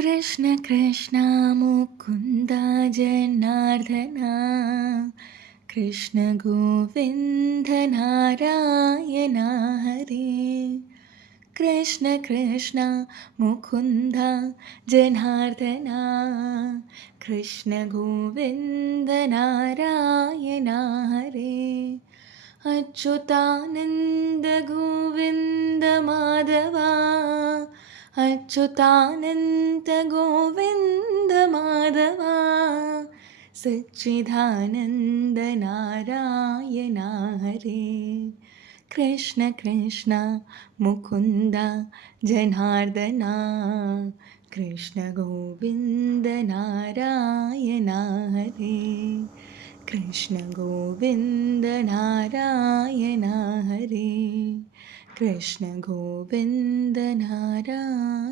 Krishna Krishna Mukunda जनार्दना Krishna Govinda Narayana Hare. Krishna Krishna Mukunda जनार्दना Krishna Govinda Narayana Hare. Achyutanand Govinda Madhava Achyutanand Govinda Madhava Sachchidanand Narayana Hare. Krishna Krishna Mukunda जनार्दना Krishna Govinda Narayana Hare. Krishna Govinda Narayana Hare. Krishna Govinda Narayana